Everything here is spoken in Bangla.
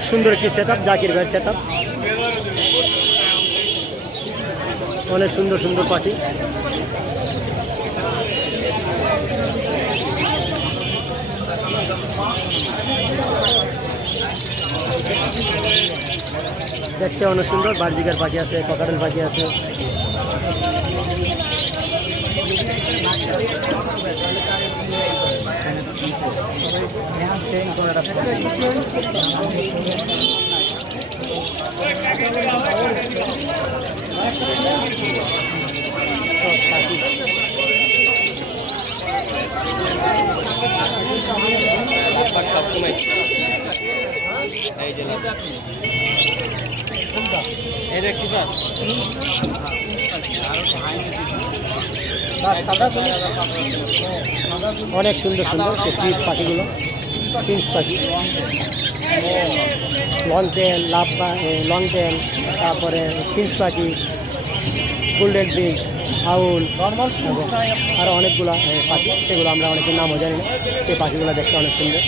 অনেক সুন্দর একটি সেট আপ, জাকির ভাইয়ের সেট আপ। অনেক সুন্দর সুন্দর পাখি। দেখতে অনেক সুন্দর। বার্জিকার পাখি আছে, ককাটেল পাখি আছে। অনেক সুন্দর সুন্দর ফিট পাখিগুলো, পিঞ্চ পাখি, লং টেল, লং টেল, তারপরে পিঞ্চ পাখি, গোল্ডেন পিঞ্চ, হাউল, আরও অনেকগুলো পাখি, সেগুলো আমরা অনেকের নামও জানি না। সেই পাখিগুলো দেখতে অনেক সুন্দর।